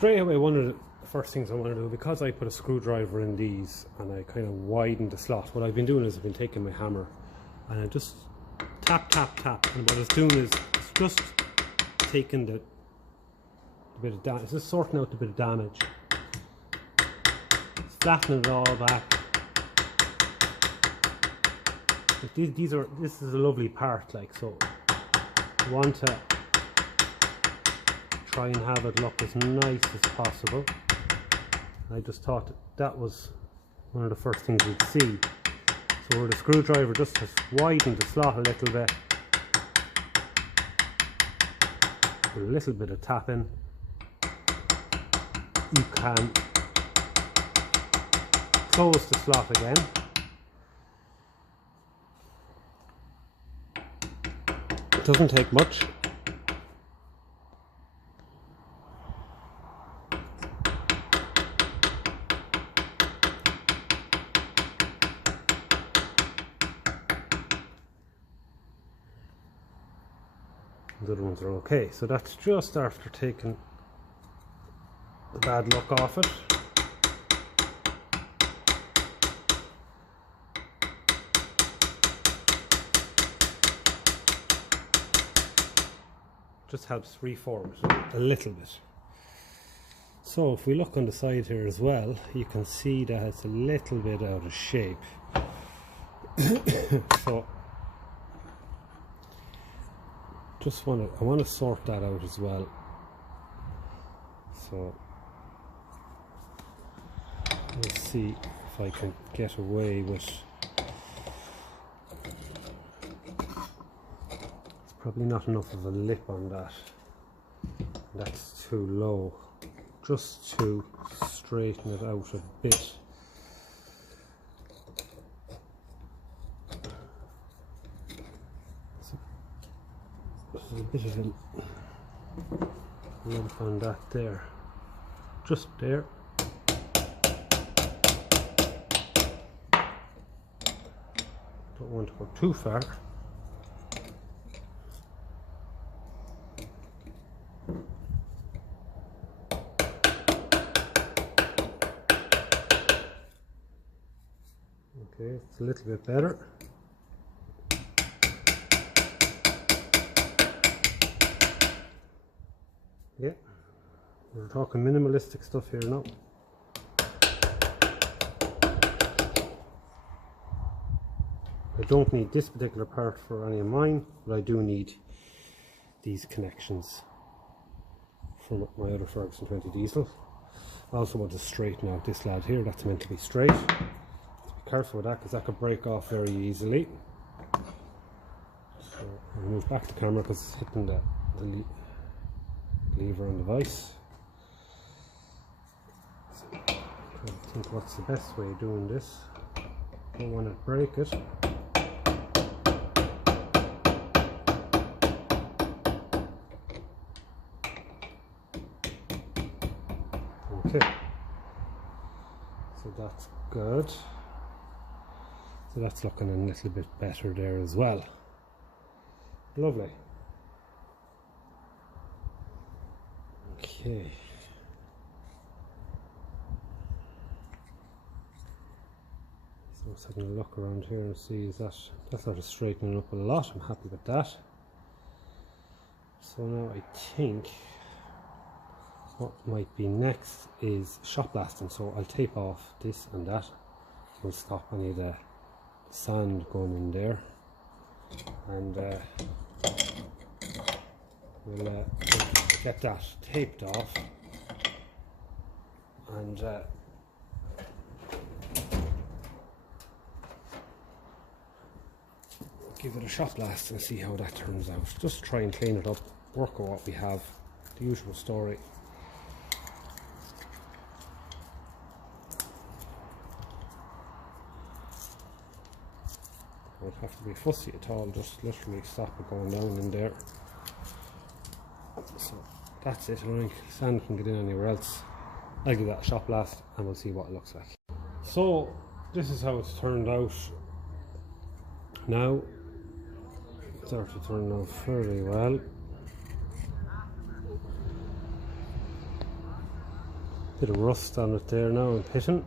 straight away, one of the first things I want to do, because I put a screwdriver in these and I kind of widened the slot, what I've been doing is I've been taking my hammer and I just tap, and what it's doing is it's just taking the bit of damage, it's just sorting out the bit of damage, it's flattening it all back. But this is a lovely part, like, so I want to try and have it look as nice as possible. I just thought that was one of the first things we'd see. So where the screwdriver just has widened the slot a little bit, with a little bit of tapping, you can close the slot again. It doesn't take much. The other ones are okay, so that's just after taking the bad luck off it. Just helps reform it a little bit. So if we look on the side here as well, you can see that it's a little bit out of shape. So I want to sort that out as well. So let's see if I can get away with. It's probably not enough of a lip on that. That's too low. Just to straighten it out a bit. There's a bit of a lump on that there, just there. Don't want to go too far. Okay, it's a little bit better. Yeah, we're talking minimalistic stuff here now. I don't need this particular part for any of mine, but I do need these connections from my other Ferguson 20 diesel. I also want to straighten out this lad here, that's meant to be straight. Let's be careful with that because that could break off very easily. So I'll move back the camera because it's hitting the lever on the vise. So I'm trying to think what's the best way of doing this. Don't want to break it. Okay, so that's good. So that's looking a little bit better there as well. Lovely. Okay. So I'm just having a look around here and see, is that sort of straightening up a lot. I'm happy with that. So now I think what might be next is shot blasting. So I'll tape off this and that. We'll stop any of the sand going in there, and we'll get that taped off and give it a shot blast and see how that turns out. Just try and clean it up, work with what we have, the usual story. Don't have to be fussy at all, just literally stop it going down in there. So that's it. I don't think sand can get in anywhere else. I'll give that a shot blast and we'll see what it looks like. So this is how it's turned out now. It started to turn out fairly well. Bit of rust on it there now and pitting.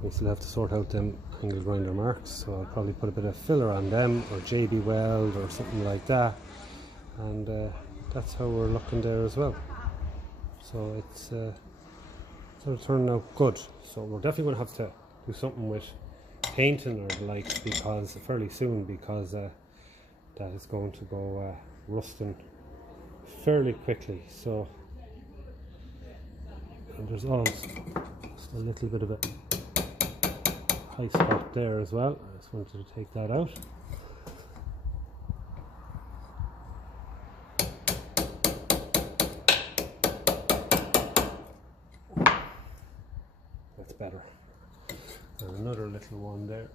We still have to sort out them angle grinder marks, so I'll probably put a bit of filler on them, or JB weld or something like that, and that's how we're looking there as well. So it's sort of turning out good. So we're definitely going to have to do something with painting or the like, because fairly soon, because that is going to go rusting fairly quickly. So, and there's also just a little bit of a high spot there as well. I just wanted to take that out. That's better. And another little one there.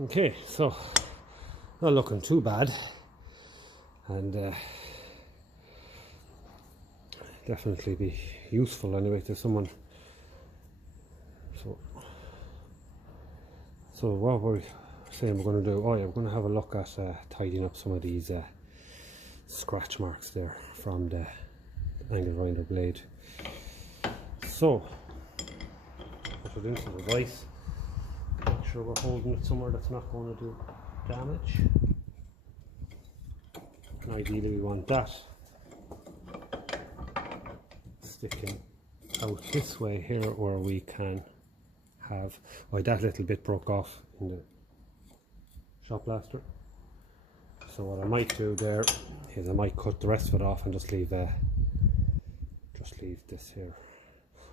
Okay, so not looking too bad, and definitely be useful anyway to someone. So what we're saying we're going to do, oh yeah, we're going to have a look at tidying up some of these scratch marks there from the angle grinder blade. So put it into the vise. Make sure we're holding it somewhere that's not going to do damage. And ideally we want that sticking out this way here, where we can have, oh, that little bit broke off in the shop blaster. So what I might do there is I might cut the rest of it off and just leave this here,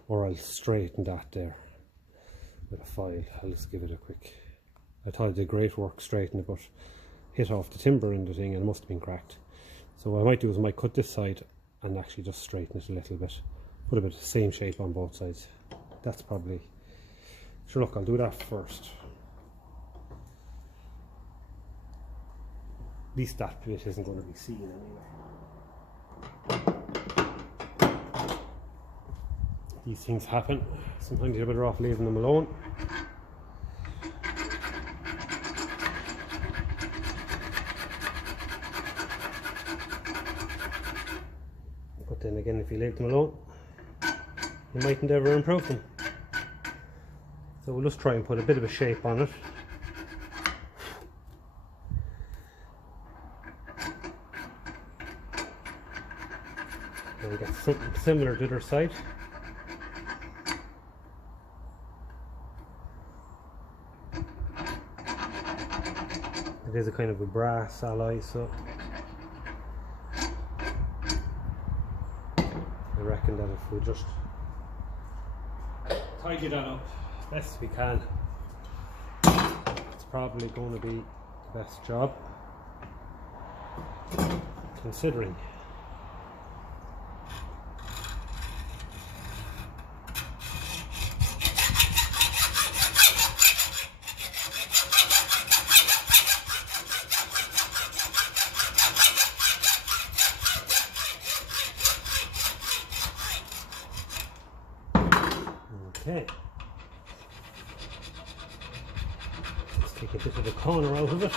or I'll straighten that there with a file. I'll just give it a quick, I thought I did great work straightening it, but hit off the timber in the thing and it must have been cracked. So what I might do is I might cut this side and actually just straighten it a little bit, put a bit of the same shape on both sides. That's probably, sure, look, I'll do that first. At least that bit isn't going to be seen anyway. These things happen. Sometimes you're better off leaving them alone. But then again, if you leave them alone, you mightn't ever improve them. So we'll just try and put a bit of a shape on it. And we'll get something similar to the other side. It is a kind of a brass alloy, so I reckon that if we just tidy that up as best we can, it's probably going to be the best job, considering. Okay, let's take a bit of the corner out of it.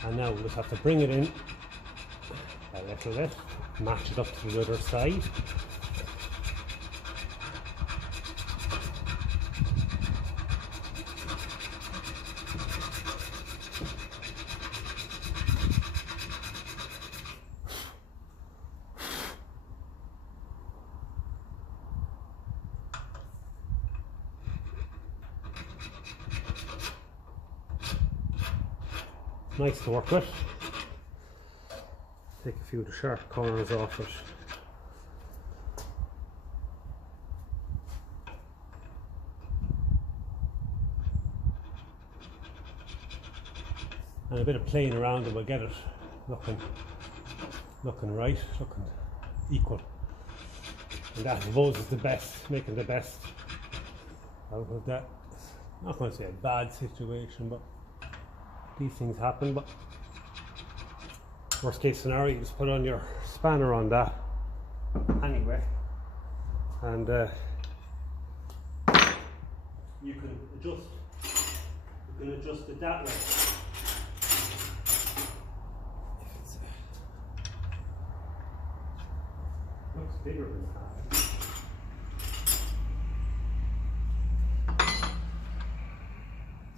And now we'll just have to bring it in a little bit, match it up to the other side. Nice to work with. Take a few of the sharp corners off it. and a bit of playing around and we'll get it looking right, looking equal. And that, I suppose, is the best, making the best out of that. I'm not going to say a bad situation, but these things happen. But worst case scenario, you just put on your spanner on that anyway, and you can adjust it that way. Looks bigger than that.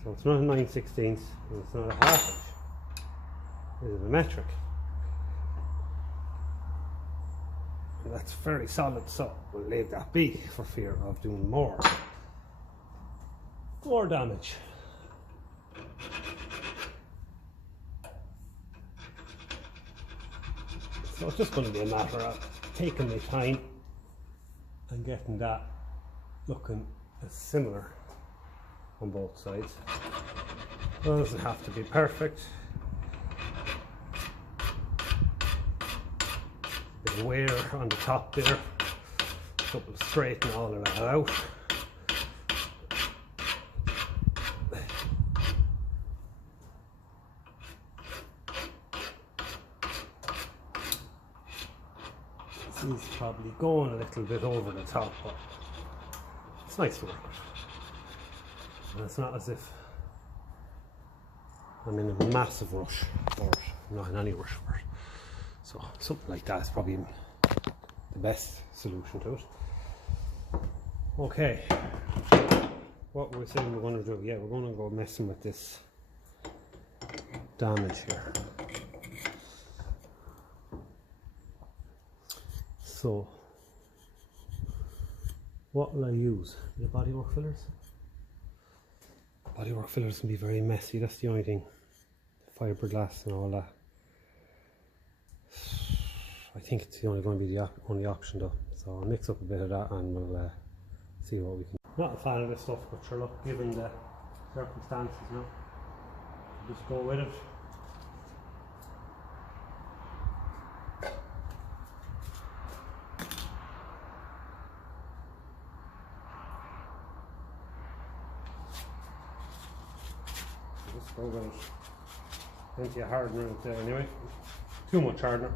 So it's not a 9/16, and it's not a half inch. It is a metric. And that's very solid, so we'll leave that be for fear of doing more damage. So it's just going to be a matter of taking my time and getting that looking as similar on both sides. It doesn't have to be perfect. A bit of wear on the top there, so we'll straighten all of that out. He's probably going a little bit over the top, but it's nice to work with. And it's not as if I'm in a massive rush for it. I'm not in any rush for it. So something like that is probably the best solution to it. Okay, what we're saying we're going to do, yeah, we're going to go messing with this damage here. So, what will I use? The bodywork fillers? Bodywork fillers can be very messy, that's the only thing. Fiberglass and all that. I think it's only going to be the only option though. So I'll mix up a bit of that and we'll see what we can. Not a fan of this stuff, but sure, look, given the circumstances, no, just go with it. Just go with it. Plenty of hardener out there anyway. Too much hardener.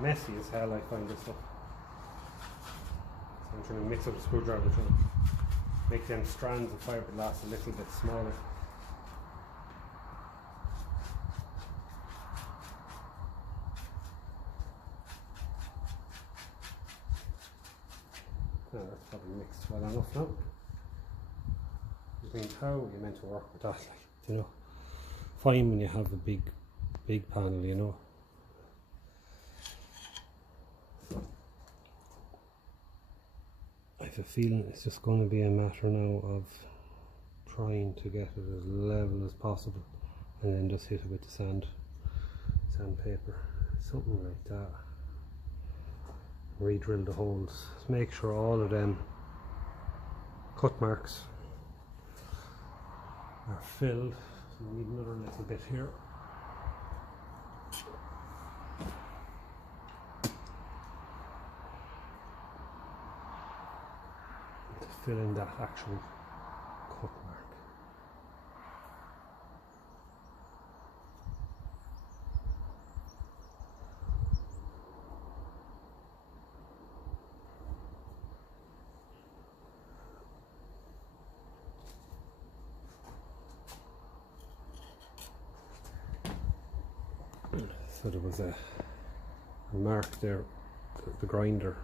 Messy as hell, I find this stuff. So I'm trying to mix up the screwdriver, trying to make them strands of fiberglass a little bit smaller. Oh, that's probably mixed well enough now. I mean, how are you meant to work with that? Like, you know, fine when you have a big panel, you know. I have a feeling it's just going to be a matter now of trying to get it as level as possible, and then just hit it with the sandpaper, something like that. Re-drill the holes. Just make sure all of them cut marks are filled. So we need another little bit here. To fill in that actual cut mark. So there was a mark there, the grinder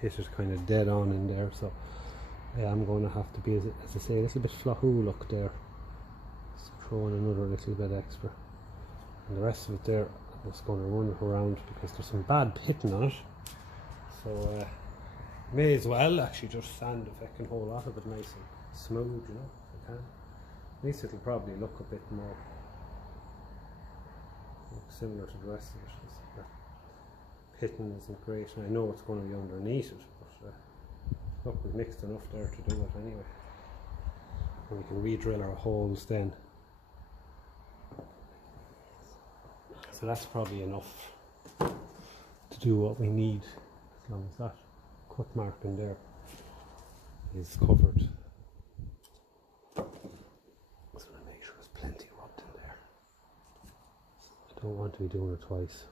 hit it kind of dead on in there, so I am going to have to be, as I say, a little bit flahoo look there. Just throw in another little bit extra. And the rest of it there, I'm just going to run it around because there's some bad pitting on it. So may as well actually just sand if I can hold a lot of it nice and smooth, you know, if I can. At least it'll probably look a bit more similar to the rest of it. That hitting isn't great, and I know it's going to be underneath it, but look, we've mixed enough there to do it anyway. And we can re-drill our holes then. So that's probably enough to do what we need, as long as that cut mark in there is covered. So I make sure there's plenty rubbed in there. I don't want to be doing it twice.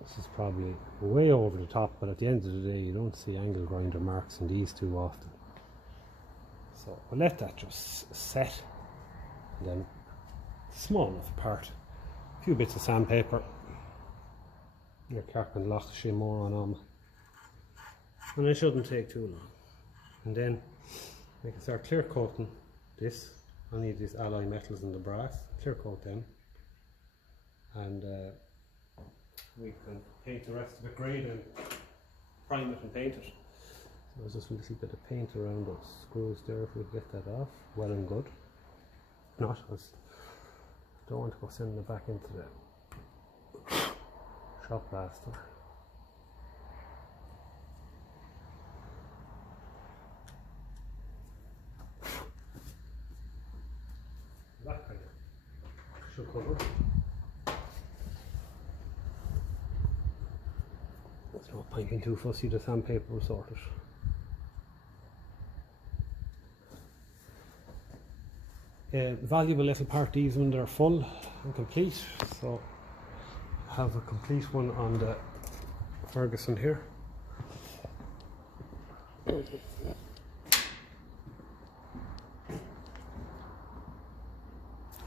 This is probably way over the top, but at the end of the day you don't see angle grinder marks in these too often. So we'll let that just set, and then small enough part, a few bits of sandpaper, your carpet lock shimmer on, and it shouldn't take too long. And then we can start clear coating this. I need these alloy metals and the brass, clear coat them, and we can paint the rest of it grey and prime it and paint it. So there's just a little bit of paint around those screws there. If we get that off, well and good. If not, I don't want to go sending it back into the shop blaster. That kind of should cover it. There's no point being too fussy, the sandpaper will sort it. Valuable little part these when they're full and complete, so I have a complete one on the Ferguson here.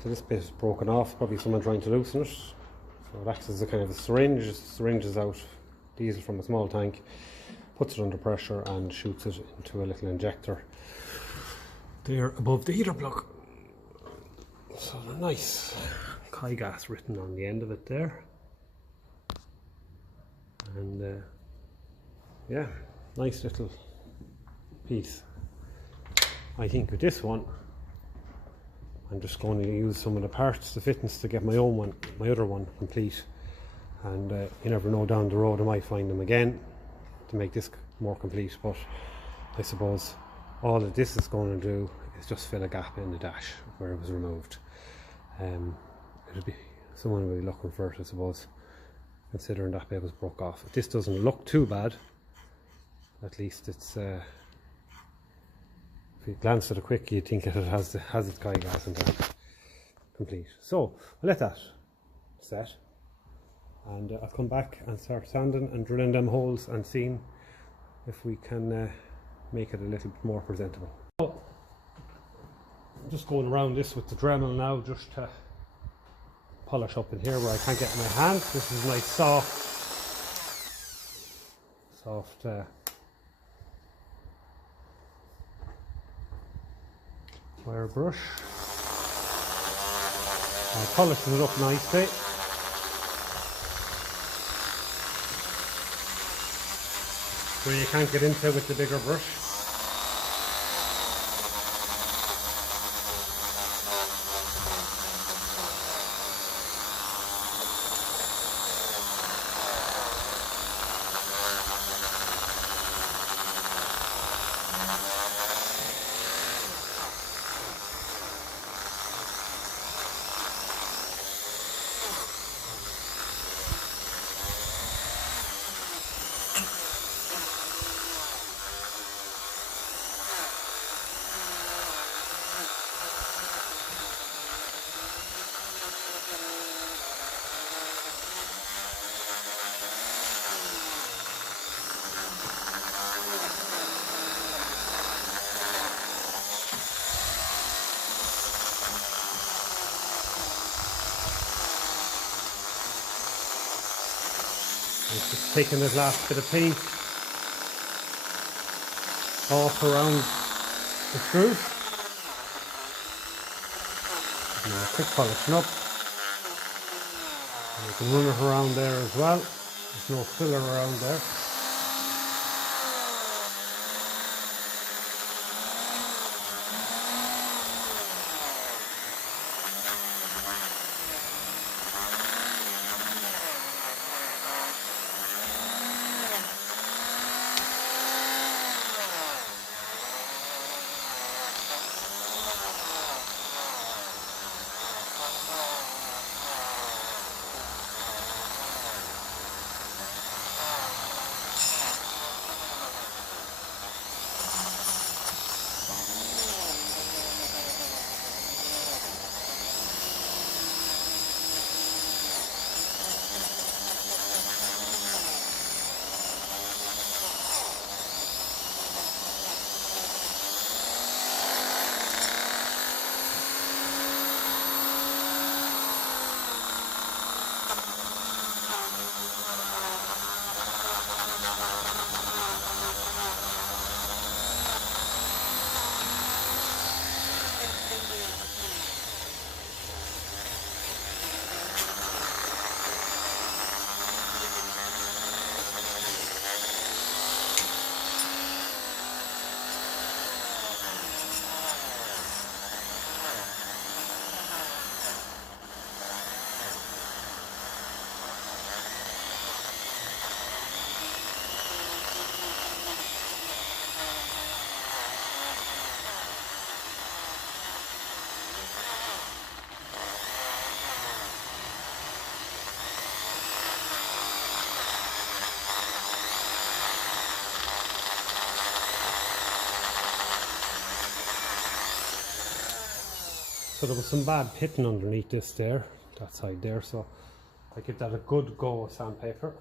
So this bit is broken off, probably someone trying to loosen it. So it acts as a kind of a syringe. It syringes out diesel from a small tank, puts it under pressure and shoots it into a little injector there above the heater plug. So a nice Kai gas written on the end of it there, and yeah, nice little piece. I think with this one I'm just going to use some of the parts, the fittings, to get my own one, my other one complete, and you never know, down the road I might find them again to make this more complete. But I suppose all that this is going to do is just fill a gap in the dash where it was removed. It'll be, someone will be looking for it, I suppose, considering that bit was broke off. If this doesn't look too bad, at least it's if you glance at it quick, you'd think that it has its Kai gas in there complete. So I'll let that set, and I'll come back and start sanding and drilling them holes and seeing if we can make it a little bit more presentable. So I'm just going around this with the Dremel now, just to polish up in here where I can't get my hand. This is a nice soft wire brush. I'm polishing it up nicely. So you can't get into it with the bigger brush. Just taking this last bit of paint off around the screws. And a quick polishing up. And you can run it around there as well. There's no filler around there. So there was some bad pitting underneath this there, that side there, so I give that a good go of sandpaper,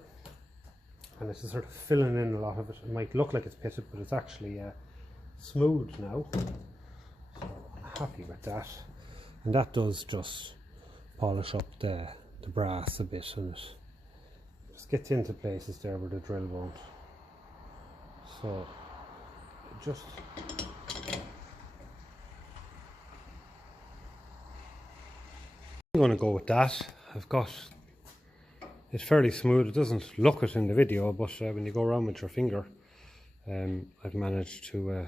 and it's just sort of filling in a lot of it. It might look like it's pitted, but it's actually smooth now, so I'm happy with that. And that does just polish up the brass a bit, and it just gets into places there where the drill won't. So just I'm going to go with that. I've got it fairly smooth. It doesn't look it in the video, but when you go around with your finger, I've managed to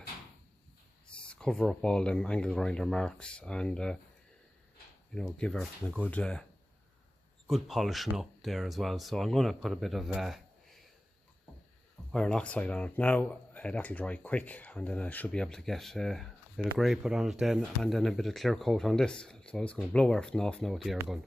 cover up all them angle grinder marks, and you know, give everything a good polishing up there as well. So I'm going to put a bit of iron oxide on it now. That'll dry quick, and then I should be able to get a bit of grey put on it then, and then a bit of clear coat on this. So I'm just going to blow everything off now with the air gun.